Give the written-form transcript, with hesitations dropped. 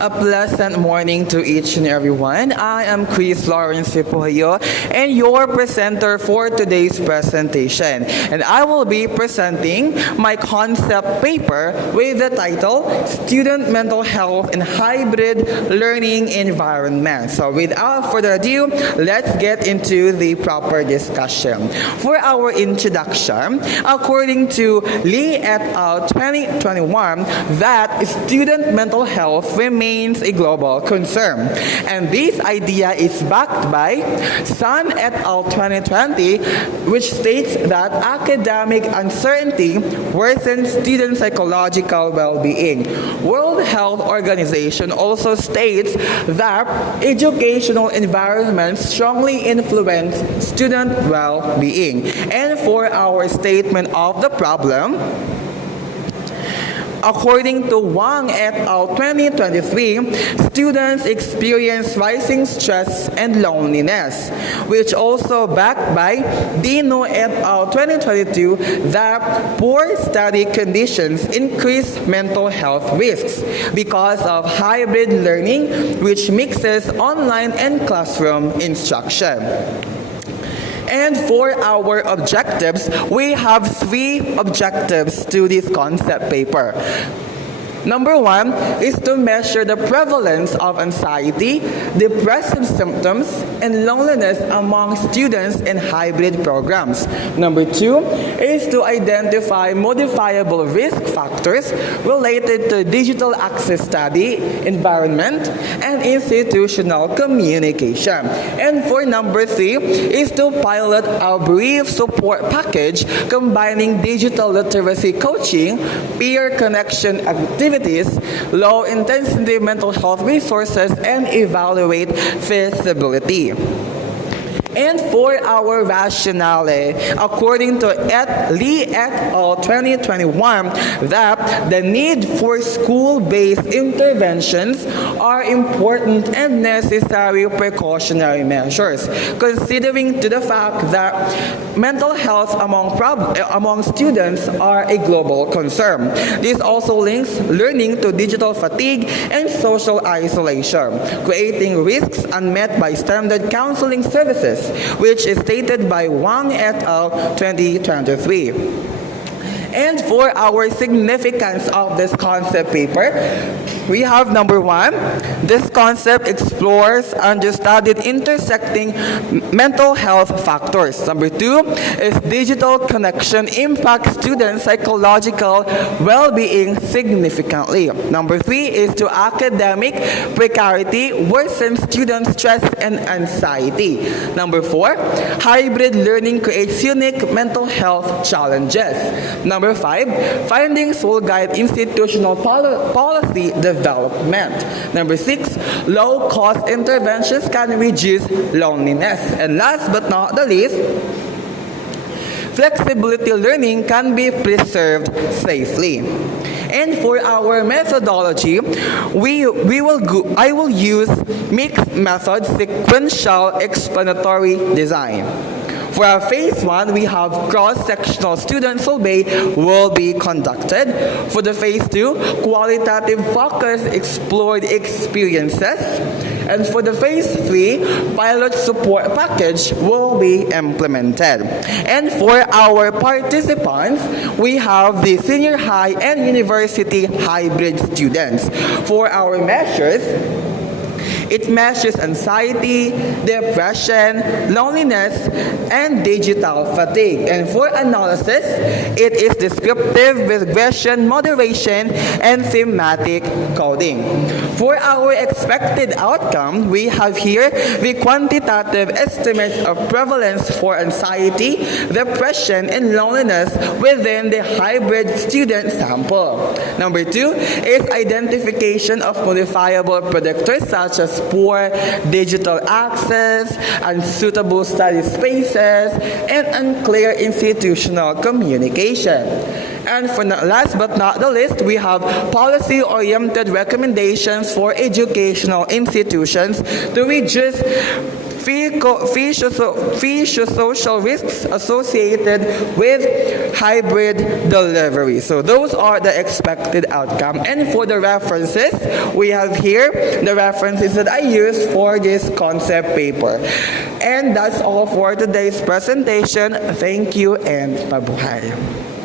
A pleasant morning to each and everyone. I am Chris Lawrence Fipuhayo and your presenter for today's presentation. And I will be presenting my concept paper with the title Student Mental Health in Hybrid Learning Environment. So without further ado, let's get into the proper discussion. For our introduction, according to Lee et al. 2021, that student mental health remains a global concern. And this idea is backed by Sun et al. 2020, which states that academic uncertainty worsens student psychological well-being. World Health Organization also states that educational environments strongly influence student well-being. And for our statement of the problem, according to Wang et al. 2023, students experience rising stress and loneliness, which also backed by Dino et al. 2022 that poor study conditions increase mental health risks because of hybrid learning, which mixes online and classroom instruction. And for our objectives, we have 3 objectives to this concept paper. Number 1 is to measure the prevalence of anxiety, depressive symptoms, and loneliness among students in hybrid programs. Number 2 is to identify modifiable risk factors related to digital access study, environment, and institutional communication. And for number 3 is to pilot a brief support package combining digital literacy coaching, peer connection activities, low-intensity mental health resources, and evaluate feasibility. And for our rationale, according to Lee et al. 2021, that the need for school-based interventions are important and necessary precautionary measures, considering to the fact that mental health among students are a global concern. This also links learning to digital fatigue and social isolation, creating risks unmet by standard counseling services, which is stated by Wang et al. 2023. And for our significance of this concept paper, we have number 1, this concept explores understudied intersecting mental health factors. Number 2 is digital connection impacts students' psychological well-being significantly. Number 3 is to academic precarity worsens students' stress and anxiety. Number 4, hybrid learning creates unique mental health challenges. Number 5, findings will guide institutional policy development. Number 6, low-cost interventions can reduce loneliness. And last but not the least, flexibility learning can be preserved safely. And for our methodology, I will use mixed method sequential explanatory design. For our phase 1, we have cross-sectional student survey will be conducted. For the phase 2, qualitative focus explored experiences. And for the phase 3, pilot support package will be implemented. And for our participants, we have the senior high and university hybrid students. For our measures, it measures anxiety, depression, loneliness, and digital fatigue. And for analysis, it is descriptive, regression, moderation, and thematic coding. For our expected outcome, we have here the quantitative estimates of prevalence for anxiety, depression, and loneliness within the hybrid student sample. Number 2 is identification of modifiable predictors such as poor digital access, unsuitable study spaces, and unclear institutional communication. And for last but not the least, we have policy-oriented recommendations for educational institutions to reduce social risks associated with hybrid delivery. So those are the expected outcome. And for the references, we have here the references that I used for this concept paper. And that's all for today's presentation. Thank you and mabuhay.